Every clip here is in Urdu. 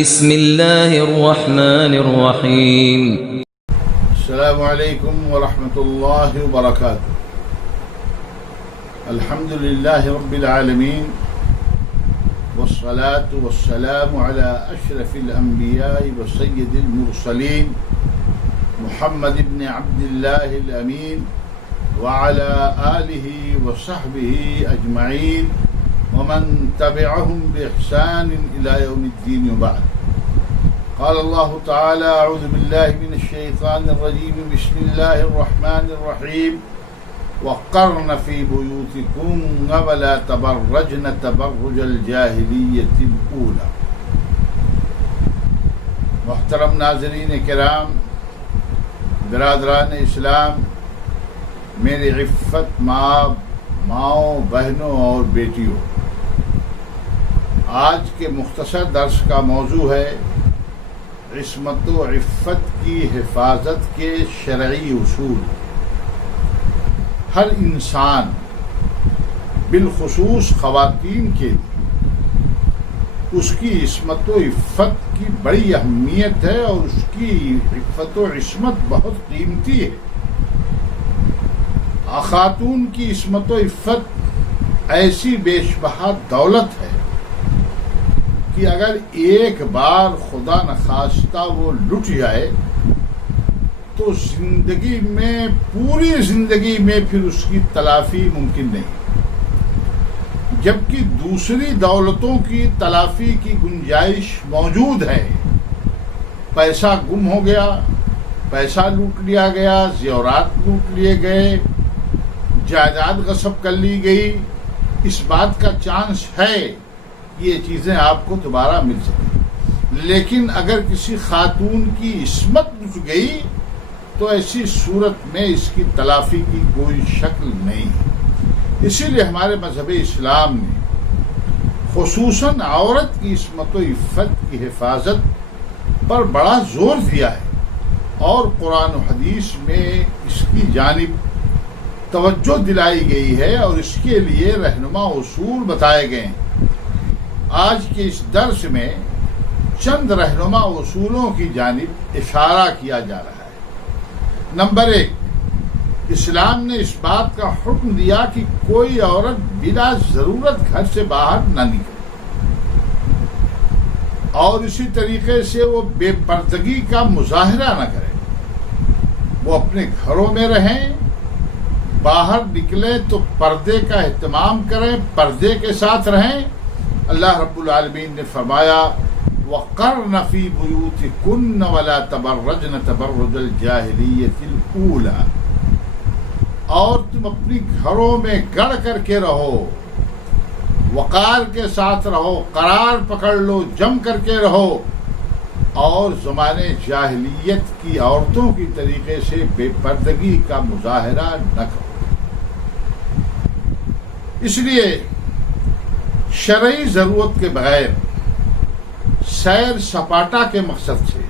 بسم الله الرحمن الرحيم. السلام عليكم ورحمة الله وبركاته. الحمد لله رب العالمين والصلاة والسلام على أشرف الأنبياء وسيد المرسلين محمد بن عبد الله الأمين وعلى آله وصحبه أجمعين ومن تبعهم بإحسان إلى يوم الدين وبعد. قال الله تعالى: أعوذ بالله من الشيطان الرجيم، بسم الله الرحمن الرحيم، وقرن في بيوتكن ولا تبرجن تبرج الجاهلية الأولى. محترم ناظرین کرام، برادران اسلام، میری عفت ماؤں، بہنوں اور بیٹیوں، آج کے مختصر درس کا موضوع ہے عصمت و عفت کی حفاظت کے شرعی اصول۔ ہر انسان، بالخصوص خواتین کے لیے اس کی عصمت و عفت کی بڑی اہمیت ہے اور اس کی عفت و عصمت بہت قیمتی ہے۔ خاتون کی عصمت و عفت ایسی بیش بہا دولت ہے کہ اگر ایک بار خدا نخواستہ وہ لٹ جائے تو زندگی میں، پوری زندگی میں پھر اس کی تلافی ممکن نہیں، جبکہ دوسری دولتوں کی تلافی کی گنجائش موجود ہے۔ پیسہ گم ہو گیا، پیسہ لوٹ لیا گیا، زیورات لوٹ لیے گئے، جائیداد غصب کر لی گئی، اس بات کا چانس ہے یہ چیزیں آپ کو دوبارہ مل سکیں، لیکن اگر کسی خاتون کی عصمت لٹ گئی تو ایسی صورت میں اس کی تلافی کی کوئی شکل نہیں ہے۔ اسی لیے ہمارے مذہب اسلام نے خصوصاً عورت کی عصمت و عفت کی حفاظت پر بڑا زور دیا ہے اور قرآن و حدیث میں اس کی جانب توجہ دلائی گئی ہے اور اس کے لیے رہنما اصول بتائے گئے ہیں۔ آج کے اس درس میں چند رہنما اصولوں کی جانب اشارہ کیا جا رہا ہے۔ نمبر 1، اسلام نے اس بات کا حکم دیا کہ کوئی عورت بلا ضرورت گھر سے باہر نہ نکلے، اور اسی طریقے سے وہ بے پردگی کا مظاہرہ نہ کرے، وہ اپنے گھروں میں رہیں، باہر نکلیں تو پردے کا اہتمام کریں، پردے کے ساتھ رہیں۔ اللہ رب العالمین نے فرمایا: وَقَرْنَ فِي بُيُوتِكُنَّ وَلَا تَبَرَّجْنَ تَبَرُّجَ الْجَاهِلِيَّةِ الْأُولَى، اور تم اپنی گھروں میں گڑ کر کے رہو، وقار کے ساتھ رہو، قرار پکڑ لو، جم کر کے رہو، اور زمانے جاہلیت کی عورتوں کی طریقے سے بے پردگی کا مظاہرہ نہ کرو۔ اس لیے شرعی ضرورت کے بغیر سیر سپاٹا کے مقصد سے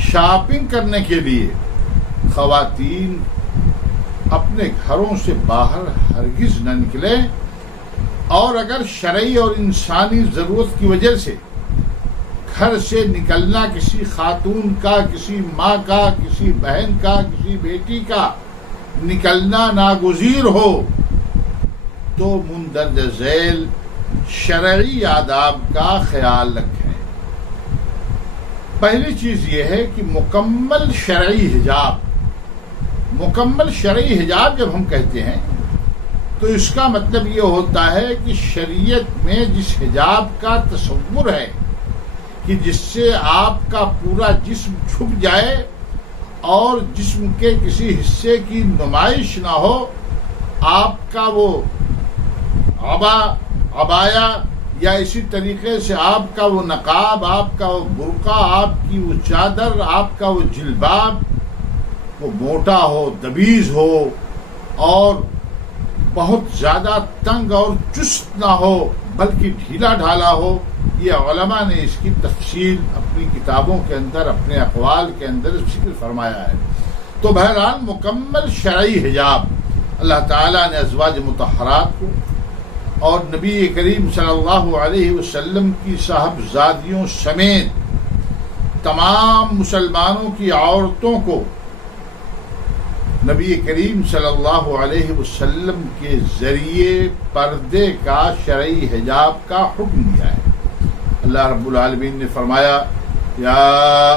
شاپنگ کرنے کے لیے خواتین اپنے گھروں سے باہر ہرگز نہ نکلیں، اور اگر شرعی اور انسانی ضرورت کی وجہ سے گھر سے نکلنا کسی خاتون کا، کسی ماں کا، کسی بہن کا، کسی بیٹی کا نکلنا ناگزیر ہو تو مندرجہ ذیل شرعی آداب کا خیال رکھیں۔ پہلی چیز یہ ہے کہ مکمل شرعی حجاب۔ مکمل شرعی حجاب جب ہم کہتے ہیں تو اس کا مطلب یہ ہوتا ہے کہ شریعت میں جس حجاب کا تصور ہے کہ جس سے آپ کا پورا جسم چھپ جائے اور جسم کے کسی حصے کی نمائش نہ ہو، آپ کا وہ عبایا یا اسی طریقے سے آپ کا وہ نقاب، آپ کا وہ برقع، آپ کی وہ چادر، آپ کا وہ جلباب وہ موٹا ہو، دبیز ہو اور بہت زیادہ تنگ اور چست نہ ہو بلکہ ڈھیلا ڈھالا ہو۔ یہ علماء نے اس کی تفصیل اپنی کتابوں کے اندر، اپنے اقوال کے اندر ذکر فرمایا ہے۔ تو بہرحال مکمل شرعی حجاب اللہ تعالیٰ نے ازواج مطہرات کو اور نبی کریم صلی اللہ علیہ وسلم کی صاحبزادیوں سمیت تمام مسلمانوں کی عورتوں کو نبی کریم صلی اللہ علیہ وسلم کے ذریعے پردے کا شرعی حجاب کا حکم دیا ہے۔ اللہ رب العالمین نے فرمایا یا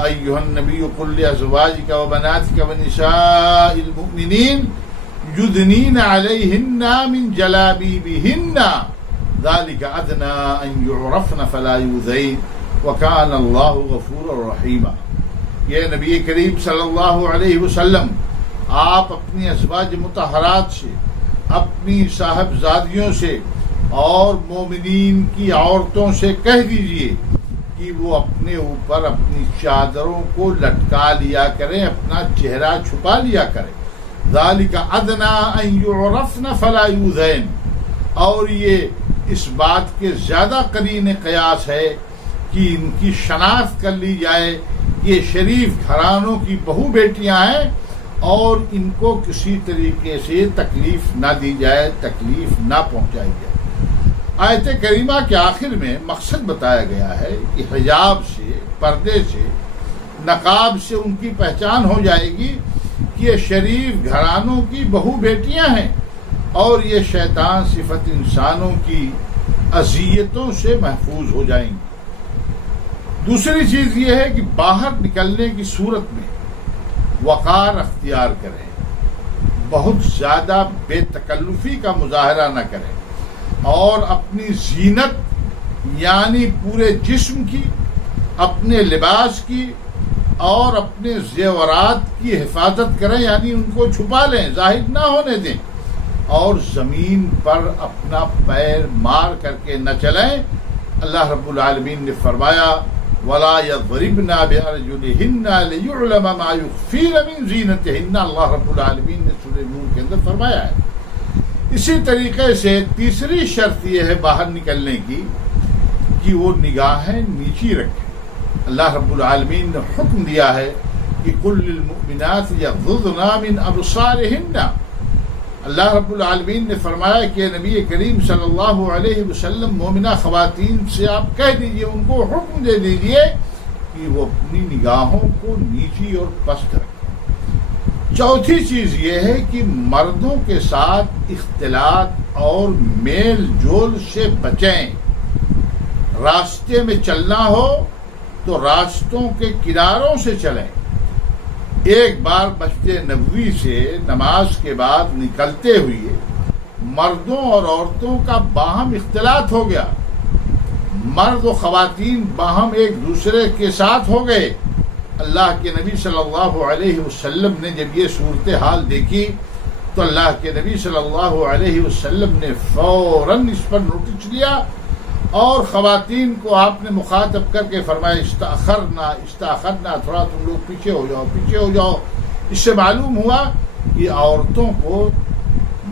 ایھا النبی قل لازواجک وبناتک ونساء المؤمنین یدنین علیہن من جلابیبہن ذلک ادنی ان یعرفن فلا یؤذین وکان اللہ غفورا رحیما۔ یہ نبی کریم صلی اللہ علیہ وسلم آپ اپنی ازواج مطہرات سے، اپنی صاحبزادیوں سے اور مومنین کی عورتوں سے کہہ دیجئے کہ وہ اپنے اوپر اپنی چادروں کو لٹکا لیا کریں، اپنا چہرہ چھپا لیا کریں۔ ذالک ادنی ان یعرفن فلا یؤذین، اور یہ اس بات کے زیادہ قرین قیاس ہے کہ ان کی شناخت کر لی جائے، یہ شریف گھرانوں کی بہو بیٹیاں ہیں اور ان کو کسی طریقے سے تکلیف نہ دی جائے، تکلیف نہ پہنچائی جائے۔ آیت کریمہ کے آخر میں مقصد بتایا گیا ہے کہ حجاب سے، پردے سے، نقاب سے ان کی پہچان ہو جائے گی کہ یہ شریف گھرانوں کی بہو بیٹیاں ہیں اور یہ شیطان صفت انسانوں کی اذیتوں سے محفوظ ہو جائیں گی۔ دوسری چیز یہ ہے کہ باہر نکلنے کی صورت میں وقار اختیار کریں، بہت زیادہ بے تکلفی کا مظاہرہ نہ کریں اور اپنی زینت یعنی پورے جسم کی، اپنے لباس کی اور اپنے زیورات کی حفاظت کریں، یعنی ان کو چھپا لیں، ظاہر نہ ہونے دیں، اور زمین پر اپنا پیر مار کر کے نہ چلیں۔ اللہ رب العالمین نے فرمایا وَلَا يَضْرِبْنَ بِأَرْجُلِهِنَّ لِيُعْلَمَ مَا يُخْفِينَ مِنْ زِينَتِهِنَّ، اللہ رب العالمین نے سورہ نور کے اندر فرمایا ہے۔ اسی طریقے سے تیسری شرط یہ ہے باہر نکلنے کی کہ وہ نگاہیں نیچی رکھیں۔ اللہ رب العالمین نے حکم دیا ہے کہ قُلْ لِلْمُؤْمِنَاتِ يَغْضُضْنَ مِنْ أَبْصَارِهِنَّ، اللہ رب العالمین نے فرمایا کہ نبی کریم صلی اللہ علیہ وسلم مومنہ خواتین سے آپ کہہ دیجئے، ان کو حکم دے دیجئے کہ وہ اپنی نگاہوں کو نیچی اور پست رکھیں۔ چوتھی چیز یہ ہے کہ مردوں کے ساتھ اختلاط اور میل جول سے بچیں۔ راستے میں چلنا ہو تو راستوں کے کناروں سے چلیں۔ ایک بار مسجد نبوی سے نماز کے بعد نکلتے ہوئے مردوں اور عورتوں کا باہم اختلاط ہو گیا، مرد و خواتین باہم ایک دوسرے کے ساتھ ہو گئے۔ اللہ کے نبی صلی اللہ علیہ وسلم نے جب یہ صورتحال دیکھی تو اللہ کے نبی صلی اللہ علیہ وسلم نے فوراً اس پر نوٹس لیا اور خواتین کو آپ نے مخاطب کر کے فرمایا استاخرنا، تھوڑا تم لوگ پیچھے ہو جاؤ۔ اس سے معلوم ہوا کہ عورتوں کو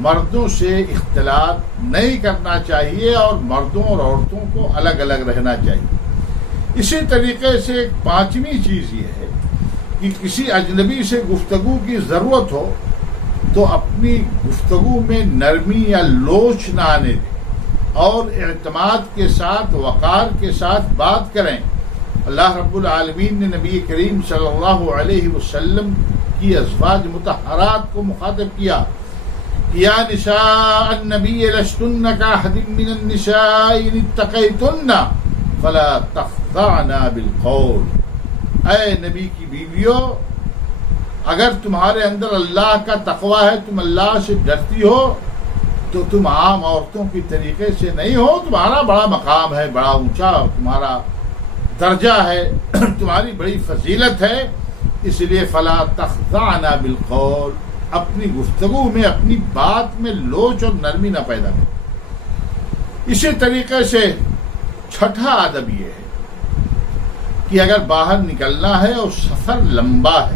مردوں سے اختلاط نہیں کرنا چاہیے اور مردوں اور عورتوں کو الگ الگ رہنا چاہیے۔ اسی طریقے سے پانچویں چیز یہ ہے کہ کسی اجنبی سے گفتگو کی ضرورت ہو تو اپنی گفتگو میں نرمی یا لوچ نہ آنے دیں اور اعتماد کے ساتھ، وقار کے ساتھ بات کریں۔ اللہ رب العالمین نے نبی کریم صلی اللہ علیہ وسلم کی ازواج مطہرات کو مخاطب کیا کہ یا نساء النبی لستن کاحد من النساء ان اتقیتن فلا تخضعن بالقول، اے نبی کی بیویوں، اگر تمہارے اندر اللہ کا تقوی ہے، تم اللہ سے ڈرتی ہو تو تم عام عورتوں کی طریقے سے نہیں ہو۔ تمہارا بڑا مقام ہے، بڑا اونچا تمہارا درجہ ہے، تمہاری بڑی فضیلت ہے، اس لیے فلا تخضعن بالقول، اپنی گفتگو میں، اپنی بات میں لوچ اور نرمی نہ پیدا کرو۔ اسی طریقے سے چھٹا ادب یہ ہے کہ اگر باہر نکلنا ہے اور سفر لمبا ہے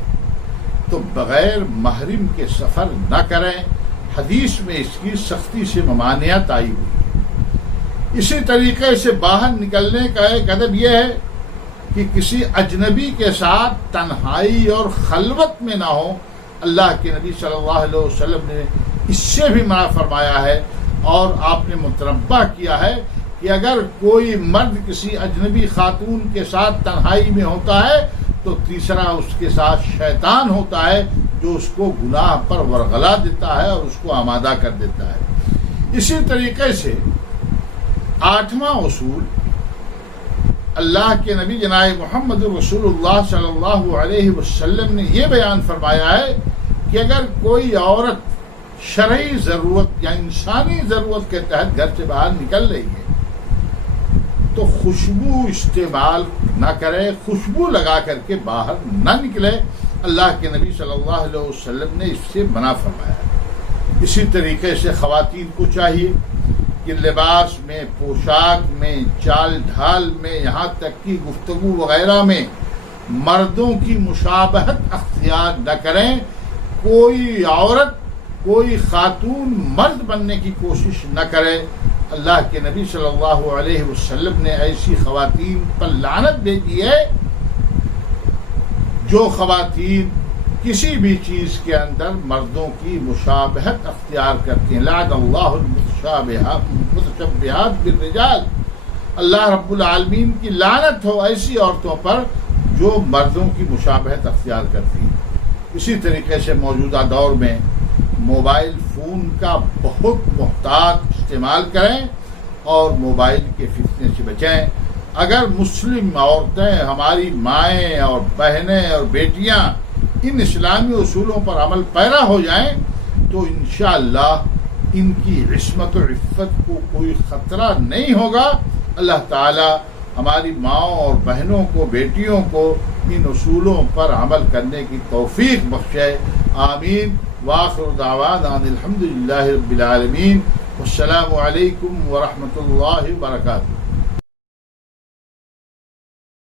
تو بغیر محرم کے سفر نہ کریں۔ حدیث میں اس کی سختی سے ممانعت آئی ہوئی ہے۔ اسی طریقے سے باہر نکلنے کا ایک ادب یہ ہے کہ کسی اجنبی کے ساتھ تنہائی اور خلوت میں نہ ہو۔ اللہ کے نبی صلی اللہ علیہ وسلم نے اس سے بھی منع فرمایا ہے اور آپ نے متنبہ کیا ہے کہ اگر کوئی مرد کسی اجنبی خاتون کے ساتھ تنہائی میں ہوتا ہے تو تیسرا اس کے ساتھ شیطان ہوتا ہے جو اس کو گناہ پر ورغلا دیتا ہے اور اس کو آمادہ کر دیتا ہے۔ اسی طریقے سے 8واں اصول اللہ کے نبی جناب محمد رسول اللہ صلی اللہ علیہ وسلم نے یہ بیان فرمایا ہے کہ اگر کوئی عورت شرعی ضرورت یا انسانی ضرورت کے تحت گھر سے باہر نکل رہی ہے تو خوشبو استعمال نہ کرے، خوشبو لگا کر کے باہر نہ نکلے۔ اللہ کے نبی صلی اللہ علیہ وسلم نے اس سے منع فرمایا ہے۔ اسی طریقے سے خواتین کو چاہیے کہ لباس میں، پوشاک میں، چال ڈھال میں، یہاں تک کہ گفتگو وغیرہ میں مردوں کی مشابہت اختیار نہ کریں۔ کوئی عورت، کوئی خاتون مرد بننے کی کوشش نہ کرے۔ اللہ کے نبی صلی اللہ علیہ وسلم نے ایسی خواتین پر لعنت بھیجی ہے جو خواتین کسی بھی چیز کے اندر مردوں کی مشابہت اختیار کرتی ہیں۔ لعن اللہ المتشبہات بالرجال، اللہ رب العالمین کی لعنت ہو ایسی عورتوں پر جو مردوں کی مشابہت اختیار کرتی ہیں۔ اسی طریقے سے موجودہ دور میں موبائل فون کا بہت محتاط استعمال کریں اور موبائل کے فتنے سے بچیں۔ اگر مسلم عورتیں، ہماری مائیں اور بہنیں اور بیٹیاں ان اسلامی اصولوں پر عمل پیرا ہو جائیں تو انشاءاللہ ان کی عصمت و عفت کو کوئی خطرہ نہیں ہوگا۔ اللہ تعالی ہماری ماؤں اور بہنوں کو، بیٹیوں کو ان اصولوں پر عمل کرنے کی توفیق بخشے۔ آمین۔ وآخر دعوانا ان الحمد للہ رب العالمین۔ والسلام علیکم ورحمۃ اللہ وبرکاتہ۔